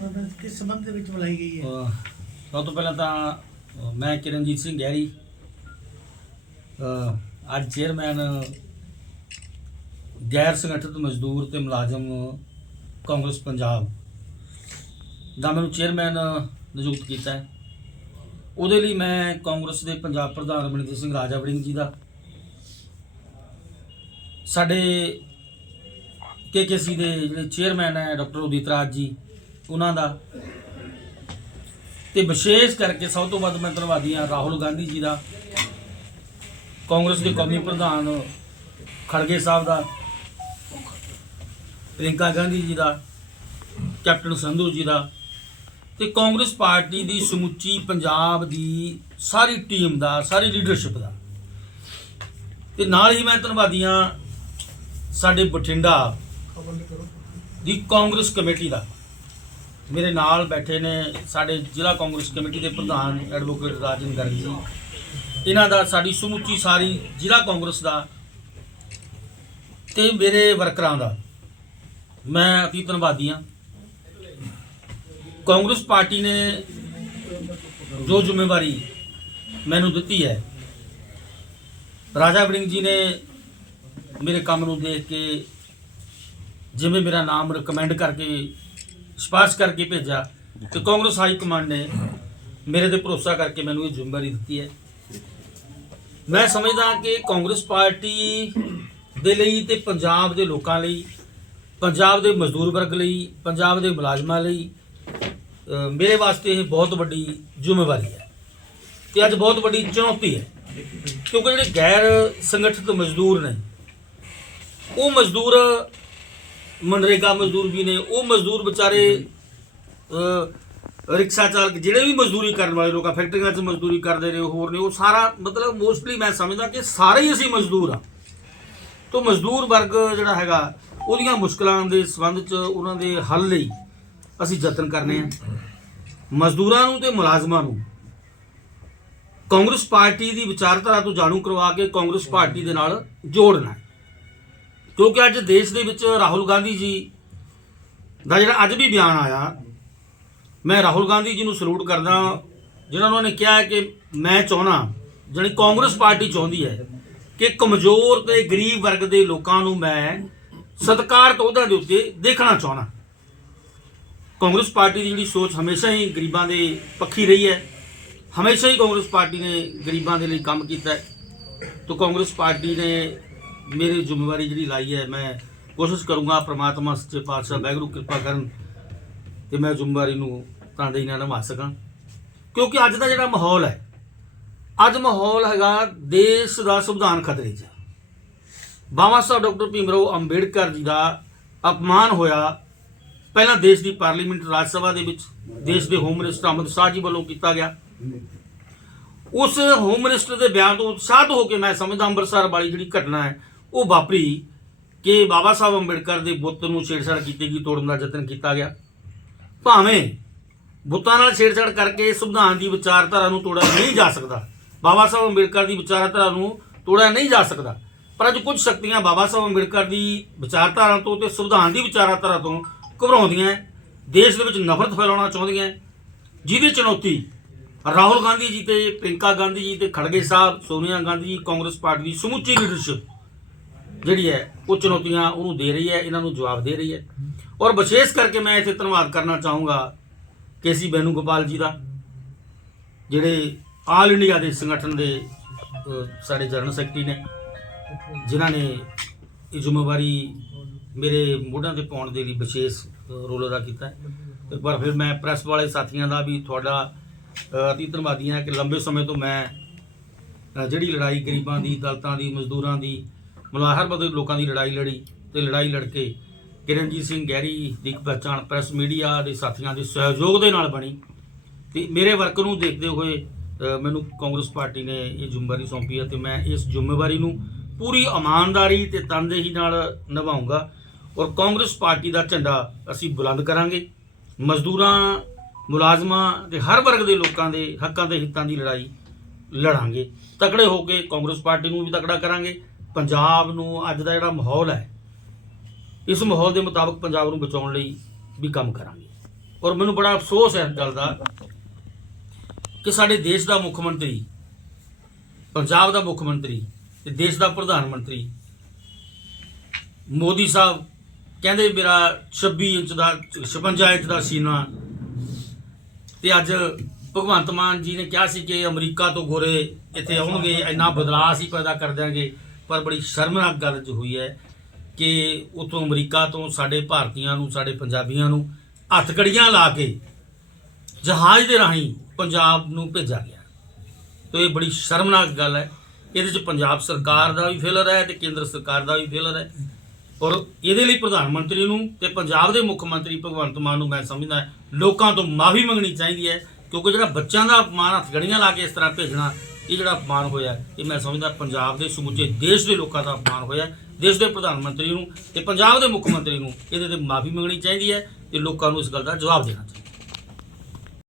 Conference ਕਿਸ ਸੰਬੰਧ ਦੇ ਵਿੱਚ ਬੁਲਾਈ ਗਈ ਹੈ? ਅਹ, ਸਭ ਤੋਂ ਪਹਿਲਾਂ ਤਾਂ, ਅਹ, ਮੈਂ ਕਿਰਨਜੀਤ ਸਿੰਘ ਗਹਿਰੀ। ਅਹ, ਅੱਜ ਚੇਅਰਮੈਨ ਗੈਰ ਸੰਗਠਿਤ ਮਜ਼ਦੂਰ ਤੇ ਮੁਲਾਜ਼ਮ ਕਾਂਗਰਸ ਪੰਜਾਬ ਦਾ ਮੈਨੂੰ ਚੇਅਰਮੈਨ ਨਿਯੁਕਤ ਕੀਤਾ ਹੈ। ਉਹਦੇ ਲਈ ਮੈਂ ਕਾਂਗਰਸ ਦੇ ਪੰਜਾਬ ਪ੍ਰਧਾਨ ਅਮਰਿੰਦਰ ਸਿੰਘ ਰਾਜਾ ਵੜਿੰਗ ਜੀ ਦਾ, ਸਾਡੇ ਕੇਕੇਸੀ ਦੇ ਜਿਹੜੇ ਚੇਅਰਮੈਨ ਹੈ, ਡਾਕਟਰ ਉਦਿਤ ਰਾਜ ਜੀ ਉਹਨਾਂ ਦਾ। ਤੇ ਵਿਸ਼ੇਸ਼ ਕਰਕੇ ਸਭ ਤੋਂ ਵੱਧ ਮੈਂ ਧੰਨਵਾਦੀ ਹਾਂ ਰਾਹੁਲ ਗਾਂਧੀ ਜੀ ਦਾ, ਕਾਂਗਰਸ ਦੇ ਕੌਮੀ ਪ੍ਰਧਾਨ ਖੜਗੇ ਸਾਹਿਬ ਦਾ ਪ੍ਰਿੰਕਾ ਗਾਂਧੀ ਜੀ ਦਾ, ਕੈਪਟਨ ਸੰਧੂ ਜੀ ਦਾ ਤੇ ਕਾਂਗਰਸ ਪਾਰਟੀ ਦੀ ਸਮੁੱਚੀ ਪੰਜਾਬ ਦੀ ਸਾਰੀ ਟੀਮ ਦਾ, ਸਾਰੀ ਲੀਡਰਸ਼ਿਪ ਦਾ। ਤੇ ਨਾਲ ਹੀ ਮੈਂ ਧੰਨਵਾਦੀ ਹਾਂ ਸਾਡੇ ਬਠਿੰਡਾ ਦੀ ਕਾਂਗਰਸ ਕਮੇਟੀ ਦਾ। ਮੇਰੇ ਨਾਲ ਬੈਠੇ ਨੇ ਸਾਡੇ ਜ਼ਿਲ੍ਹਾ ਕਾਂਗਰਸ ਕਮੇਟੀ ਦੇ ਪ੍ਰਧਾਨ ਐਡਵੋਕੇਟ ਰਾਜਨ ਗਰਗ ਜੀ। ਇਹਨਾਂ ਦਾ ਸਾਡੀ ਸਮੁੱਚੀ ਸਾਰੀ ਜ਼ਿਲ੍ਹਾ ਕਾਂਗਰਸ ਦਾ ਤੇ ਮੇਰੇ ਵਰਕਰਾਂ ਦਾ। ਮੈਂ ਅਤੀ ਧੰਨਵਾਦੀ ਹਾਂ। ਕਾਂਗਰਸ ਪਾਰਟੀ ਨੇ ਜੋ ਜ਼ਿੰਮੇਵਾਰੀ ਮੈਨੂੰ ਦਿੱਤੀ ਹੈ, ਰਾਜਾ ਵੜਿੰਗ ਜੀ ਨੇ ਮੇਰੇ ਕੰਮ ਨੂੰ ਦੇਖ ਕੇ ਜਿਵੇਂ ਮੇਰਾ ਨਾਮ ਰეკਮੈਂਡ ਕਰਕੇ ਸਿਫਾਰਿਸ਼ ਕਰਕੇ ਭੇਜਿਆ ਤੇ ਕਾਂਗਰਸ ਹਾਈ ਕਮਾਂਡ ਨੇ ਮੇਰੇ ਤੇ ਭਰੋਸਾ ਕਰਕੇ ਮੈਨੂੰ ਇਹ ਜ਼ਿੰਮੇਵਾਰੀ ਦਿੱਤੀ ਹੈ। ਮੈਂ ਸਮਝਦਾ ਕਿ ਕਾਂਗਰਸ ਪਾਰਟੀ ਦੇ ਲਈ ਤੇ ਪੰਜਾਬ ਦੇ ਲੋਕਾਂ ਲਈ, ਪੰਜਾਬ ਦੇ ਮਜ਼ਦੂਰ ਵਰਗ ਲਈ, ਪੰਜਾਬ ਦੇ ਮੁਲਾਜ਼ਮਾਂ ਲਈ ਮੇਰੇ ਵਾਸਤੇ ਇਹ ਬਹੁਤ ਵੱਡੀ ਜ਼ਿੰਮੇਵਾਰੀ ਹੈ ਤੇ ਅੱਜ ਬਹੁਤ ਵੱਡੀ ਚੁਣੌਤੀ ਹੈ ਕਿਉਂਕਿ ਜਿਹੜੇ ਗੈਰ ਸੰਗਠਿਤ ਮਜ਼ਦੂਰ ਨੇ, ਉਹ ਮਜ਼ਦੂਰ ਮਨਰੇਗਾ ਮਜ਼ਦੂਰ ਵੀ ਨੇ, ਉਹ ਮਜ਼ਦੂਰ ਵਿਚਾਰੇ ਰਿਕਸ਼ਾ ਚਾਲਕ ਜਿਹੜੇ ਵੀ ਮਜ਼ਦੂਰੀ ਕਰਨ ਵਾਲੇ ਲੋਕ ਆ, ਫੈਕਟਰੀਆਂ 'ਚ ਮਜ਼ਦੂਰੀ ਕਰਦੇ ਨੇ, ਹੋਰ ਨੇ, ਉਹ ਸਾਰਾ ਮਤਲਬ ਮੋਸਟਲੀ ਮੈਂ ਸਮਝਦਾ ਕਿ ਸਾਰੇ ਹੀ ਅਸੀਂ ਮਜ਼ਦੂਰ ਆ। ਤੋਂ ਮਜ਼ਦੂਰ ਵਰਗ ਜਿਹੜਾ ਹੈਗਾ, ਉਹਦੀਆਂ ਮੁਸ਼ਕਲਾਂ ਦੇ ਸੰਬੰਧ 'ਚ ਉਹਨਾਂ ਦੇ ਹੱਲ ਲਈ ਅਸੀਂ ਯਤਨ ਕਰਨੇ ਆ। ਮਜ਼ਦੂਰਾਂ ਨੂੰ ਤੇ ਮੁਲਾਜ਼ਮਾਂ ਨੂੰ। ਕਾਂਗਰਸ ਪਾਰਟੀ ਦੀ ਵਿਚਾਰਧਾਰਾ ਤੋਂ ਜਾਣੂ ਕਰਵਾ ਕੇ ਕਾਂਗਰਸ ਪਾਰਟੀ ਦੇ ਨਾਲ ਜੋੜਨਾ ਕਿਉਂਕਿ ਅੱਜ ਦੇਸ਼ ਦੇ ਵਿੱਚ ਰਾਹੁਲ ਗਾਂਧੀ ਜੀ ਦਾ ਜਿਹੜਾ ਅੱਜ ਵੀ ਬਿਆਨ ਆਇਆ, ਮੈਂ ਰਾਹੁਲ ਗਾਂਧੀ ਜੀ ਨੂੰ ਸਲੂਟ ਕਰਦਾ ਜਿਨ੍ਹਾਂ ਨੂੰ ਨੇ ਕਿਹਾ ਕਿ ਮੈਂ ਚਾਹਣਾ ਜਿਹੜੀ ਕਾਂਗਰਸ ਪਾਰਟੀ ਚਾਹੁੰਦੀ ਹੈ ਕਿ ਕਮਜ਼ੋਰ ਤੇ ਗਰੀਬ ਵਰਗ ਦੇ ਲੋਕਾਂ ਨੂੰ ਮੈਂ ਸਤਕਾਰ ਤੋਂ ਦੇ ਉੱਤੇ ਦੇਖਣਾ ਚਾਹਣਾ ਕਾਂਗਰਸ ਪਾਰਟੀ ਦੀ ਜਿਹੜੀ ਸੋਚ ਹਮੇਸ਼ਾ ਹੀ ਗਰੀਬਾਂ ਦੇ ਪੱਖੀ ਰਹੀ ਹੈ, ਹਮੇਸ਼ਾ ਹੀ ਕਾਂਗਰਸ ਪਾਰਟੀ ਨੇ ਗਰੀਬਾਂ ਦੇ ਲਈ ਕੰਮ ਕੀਤਾ ਹੈ। ਤੋਂ ਕਾਂਗਰਸ ਪਾਰਟੀ ਨੇ ਮੇਰੀ ਜ਼ਿੰਮੇਵਾਰੀ ਜਿਹੜੀ ਲਾਈ ਹੈ, ਮੈਂ ਕੋਸ਼ਿਸ਼ ਕਰੂੰਗਾ ਪ੍ਰਮਾਤਮਾ ਸੱਚੇ ਪਾਤਸ਼ਾਹ ਵਾਹਿਗੁਰੂ ਕਿਰਪਾ ਕਰਨ ਤੇ ਮੈਂ ਜ਼ਿੰਮੇਵਾਰੀ ਨੂੰ ਤਾਂਦੇ ਨਾਲ ਨਿਭਾ ਸਕਾਂ ਕਿਉਂਕਿ ਅੱਜ ਦਾ ਜਿਹੜਾ ਮਾਹੌਲ ਹੈ, ਅੱਜ ਮਾਹੌਲ ਹੈਗਾ ਦੇਸ਼ ਦਾ ਸੰਵਿਧਾਨ ਖਤਰੇ 'ਚ ਹੈ। ਬਾਬਾ ਸਾਹਿਬ ਡਾਕਟਰ ਭੀਮਰਾਓ ਅੰਬੇਡਕਰ ਜੀ ਦਾ ਅਪਮਾਨ ਹੋਇਆ ਪਹਿਲਾਂ ਦੇਸ਼ ਦੀ ਪਾਰਲੀਮੈਂਟ ਰਾਜ ਸਭਾ ਦੇ ਵਿੱਚ, ਦੇਸ਼ ਦੇ ਹੋਮ ਮਿਨਿਸਟਰ ਅਹਿਮਦ ਸ਼ਾਹ ਜੀ ਵੱਲੋਂ ਕੀਤਾ ਗਿਆ ਉਸ ਹੋਮ ਮਿਨਿਸਟਰ ਦੇ ਬਿਆਨ ਤੋਂ ਉਤਸ਼ਾਹਤ ਹੋ ਕੇ ਮੈਂ ਸਮਝਦਾ ਅੰਮ੍ਰਿਤਸਰ ਵਾਲੀ ਜਿਹੜੀ ਘਟਨਾ ਹੈ ਉਹ ਵਾਪਰੀ ਕਿ ਬਾਬਾ ਸਾਹਿਬ ਅੰਬੇਡਕਰ ਦੇ ਬੁੱਤ ਨੂੰ ਛੇੜਛਾੜ ਕੀਤੀ ਗਈ ਤੋੜਨ ਦਾ ਯਤਨ ਕੀਤਾ ਗਿਆ। ਭਾਵੇਂ ਬੁੱਤਾਂ ਨਾਲ ਛੇੜਛਾੜ ਕਰਕੇ ਸੰਵਿਧਾਨ ਦੀ ਵਿਚਾਰਧਾਰਾ ਨੂੰ ਤੋੜਿਆ ਨਹੀਂ ਜਾ ਸਕਦਾ ਬਾਬਾ ਸਾਹਿਬ ਅੰਬੇਡਕਰ ਦੀ ਵਿਚਾਰਧਾਰਾ ਨੂੰ ਤੋੜਿਆ ਨਹੀਂ ਜਾ ਸਕਦਾ ਪਰ ਅੱਜ ਕੁਝ ਸ਼ਕਤੀਆਂ ਬਾਬਾ ਸਾਹਿਬ ਅੰਬੇਡਕਰ ਦੀ ਵਿਚਾਰਧਾਰਾ ਤੋਂ ਤੇ ਸੰਵਿਧਾਨ ਦੀ ਵਿਚਾਰਧਾਰਾ ਤੋਂ ਘਬਰਾਉਂਦੀਆਂ ਹੈ, ਦੇਸ਼ ਦੇ ਵਿੱਚ ਨਫ਼ਰਤ ਫੈਲਾਉਣਾ ਚਾਹੁੰਦੀਆਂ ਹੈ, ਜਿਹਦੀ ਚੁਣੌਤੀ ਰਾਹੁਲ ਗਾਂਧੀ ਜੀ ਤੇ ਪ੍ਰਿੰਕਾ ਗਾਂਧੀ ਜੀ ਤੇ ਖੜਗੇ ਸਾਹਿਬ ਸੋਨੀਆ ਗਾਂਧੀ ਜੀ ਕਾਂਗਰਸ ਪਾਰਟੀ ਦੀ ਸਮੁੱਚੀ ਲੀਡਰਸ਼ਿਪ ਜਿਹੜੀ ਹੈ ਉਹ ਚੁਣੌਤੀਆਂ ਉਹਨੂੰ ਦੇ ਰਹੀ ਹੈ ਇਹਨਾਂ ਨੂੰ ਜਵਾਬ ਦੇ ਰਹੀ ਹੈ। ਔਰ ਵਿਸ਼ੇਸ਼ ਕਰਕੇ ਮੈਂ ਇੱਥੇ ਧੰਨਵਾਦ ਕਰਨਾ ਚਾਹੂੰਗਾ ਕੇਸੀ ਬੈਨੂ ਗੋਪਾਲ ਜੀ ਦਾ ਜਿਹੜੇ ਆਲ ਇੰਡੀਆ ਦੇ ਸੰਗਠਨ ਦੇ ਸਾਡੇ ਜਨਰਲ ਸੈਕਟਰੀ ਨੇ ਜਿਨ੍ਹਾਂ ਨੇ ਇਹ ਜ਼ਿੰਮੇਵਾਰੀ ਮੇਰੇ ਮੋਢਿਆਂ ਤੇ ਪਾਉਣ ਦੇ ਲਈ ਵਿਸ਼ੇਸ਼ ਰੋਲ ਅਦਾ ਕੀਤਾ ਇੱਕ ਵਾਰ ਫਿਰ ਮੈਂ ਪ੍ਰੈਸ ਵਾਲੇ ਸਾਥੀਆਂ ਦਾ ਵੀ ਤੁਹਾਡਾ ਅਹ, ਅਤੀ ਧੰਨਵਾਦੀ ਹਾਂ ਕਿ ਲੰਬੇ ਸਮੇਂ ਤੋਂ ਮੈਂ ਜਿਹੜੀ ਲੜਾਈ ਗਰੀਬਾਂ ਦੀ ਦਲਤਾਂ ਦੀ ਮਜ਼ਦੂਰਾਂ ਦੀ ਮੁਲਾਹਰ ਬਦਲ ਲੋਕਾਂ ਦੀ ਲੜਾਈ ਲੜੀ ਤੇ ਲੜਾਈ ਲੜ ਕੇ ਕਿਰਨਜੀਤ ਸਿੰਘ ਗਹਿਰੀ ਦੀ ਇੱਕ ਪਹਿਚਾਣ ਪ੍ਰੈਸ ਮੀਡੀਆ ਦੇ ਸਾਥੀਆਂ ਦੇ ਸਹਿਯੋਗ ਦੇ ਨਾਲ ਬਣੀ। ਤੇ ਮੇਰੇ ਵਰਕ ਨੂੰ ਦੇਖਦੇ ਹੋਏ ਮੈਨੂੰ ਕਾਂਗਰਸ ਪਾਰਟੀ ਨੇ ਇਹ ਜ਼ਿੰਮੇਵਾਰੀ ਸੌਂਪੀ ਹੈ ਤੇ ਮੈਂ ਇਸ ਜ਼ਿੰਮੇਵਾਰੀ ਨੂੰ ਪੂਰੀ ਇਮਾਨਦਾਰੀ ਤੇ ਤਨਦੇਹੀ ਨਾਲ ਨਿਭਾਉਂਗਾ ਔਰ ਕਾਂਗਰਸ ਪਾਰਟੀ ਦਾ ਝੰਡਾ ਅਸੀਂ ਬੁਲੰਦ ਕਰਾਂਗੇ। ਮਜ਼ਦੂਰਾਂ, ਮੁਲਾਜ਼ਮਾਂ ਤੇ ਹਰ ਵਰਗ ਦੇ ਲੋਕਾਂ ਦੇ ਹੱਕਾਂ ਤੇ ਹਿੱਤਾਂ ਦੀ ਲੜਾਈ ਲੜਾਂਗੇ। ਤਕੜੇ ਹੋ ਕੇ ਕਾਂਗਰਸ ਪਾਰਟੀ ਨੂੰ ਵੀ ਤਕੜਾ ਕਰਾਂਗੇ। ਪੰਜਾਬ ਨੂੰ ਅੱਜ ਦਾ ਜਿਹੜਾ ਮਾਹੌਲ ਹੈ, ਇਸ ਮਾਹੌਲ ਦੇ ਮੁਤਾਬਕ ਪੰਜਾਬ ਨੂੰ ਬਚਾਉਣ ਲਈ ਵੀ ਕੰਮ ਕਰਾਂਗੇ। ਔਰ ਮੈਨੂੰ ਬੜਾ ਅਫਸੋਸ ਹੈ ਇਸ ਗੱਲ ਦਾ ਕਿ ਸਾਡੇ ਦੇਸ਼ ਦਾ ਮੁੱਖ ਮੰਤਰੀ, ਪੰਜਾਬ ਦਾ ਮੁੱਖ ਮੰਤਰੀ ਤੇ ਦੇਸ਼ ਦਾ ਪ੍ਰਧਾਨ ਮੰਤਰੀ ਮੋਦੀ ਸਾਹਿਬ ਕਹਿੰਦੇ ਮੇਰਾ 26 ਇੰਚ ਦਾ 56 ਇੰਚ ਦਾ ਸੀਨਾ ਤੇ ਅੱਜ ਭਗਵੰਤ ਮਾਨ ਜੀ ਨੇ ਕਿਹਾ ਸੀ ਕਿ ਅਮਰੀਕਾ ਤੋਂ ਗੋਰੇ ਇੱਥੇ ਆਉਣਗੇ, ਇੰਨਾ ਬਦਲਾਅ ਅਸੀਂ ਪੈਦਾ ਕਰ ਦਿਆਂਗੇ। ਪਰ ਬੜੀ ਸ਼ਰਮਨਾਕ ਗੱਲ ਜੋ ਹੋਈ ਹੈ ਕਿ ਉਤੋਂ ਅਮਰੀਕਾ ਤੋਂ ਸਾਡੇ ਭਾਰਤੀਆਂ ਨੂੰ, ਸਾਡੇ ਪੰਜਾਬੀਆਂ ਨੂੰ ਹੱਥਕੜੀਆਂ ਲਾ ਕੇ ਜਹਾਜ਼ ਦੇ ਰਾਹੀਂ ਪੰਜਾਬ ਨੂੰ ਭੇਜਿਆ ਗਿਆ। ਤੋ ਇਹ ਬੜੀ ਸ਼ਰਮਨਾਕ ਗੱਲ ਹੈ। ਇਹਦੇ 'ਚ ਪੰਜਾਬ ਸਰਕਾਰ ਦਾ ਵੀ ਫੇਲਰ ਹੈ ਤੇ ਕੇਂਦਰ ਸਰਕਾਰ ਦਾ ਵੀ ਫੇਲਰ ਹੈ। ਔਰ ਇਹਦੇ ਲਈ ਪ੍ਰਧਾਨ ਮੰਤਰੀ ਨੂੰ ਤੇ ਪੰਜਾਬ ਦੇ ਮੁੱਖ ਮੰਤਰੀ ਭਗਵੰਤ ਮਾਨ ਨੂੰ ਮੈਂ ਸਮਝਦਾ ਲੋਕਾਂ ਤੋਂ ਮਾਫੀ ਮੰਗਣੀ ਚਾਹੀਦੀ ਹੈ ਕਿਉਂਕਿ ਜਿਹੜਾ ਬੱਚਿਆਂ ਦਾ ਅਪਮਾਨ ਹੱਥਗੜੀਆਂ ਲਾ ਕੇ ਇਸ ਤਰ੍ਹਾਂ ਭੇਜਣਾ ਇਹ ਜਿਹੜਾ ਅਪਮਾਨ ਹੋਇਆ ਇਹ ਮੈਂ ਸਮਝਦਾ ਪੰਜਾਬ ਦੇ ਸਮੁੱਚੇ ਦੇਸ਼ ਦੇ ਲੋਕਾਂ ਦਾ ਅਪਮਾਨ ਹੋਇਆ ਦੇਸ਼ ਦੇ ਪ੍ਰਧਾਨ ਮੰਤਰੀ ਨੂੰ ਤੇ ਪੰਜਾਬ ਦੇ ਮੁੱਖ ਮੰਤਰੀ ਨੂੰ ਇਹਦੇ ਤੇ ਮਾਫੀ ਮੰਗਣੀ ਚਾਹੀਦੀ ਹੈ ਤੇ ਲੋਕਾਂ ਨੂੰ ਇਸ ਗੱਲ ਦਾ ਜਵਾਬ ਦੇਣਾ ਚਾਹੀਦਾ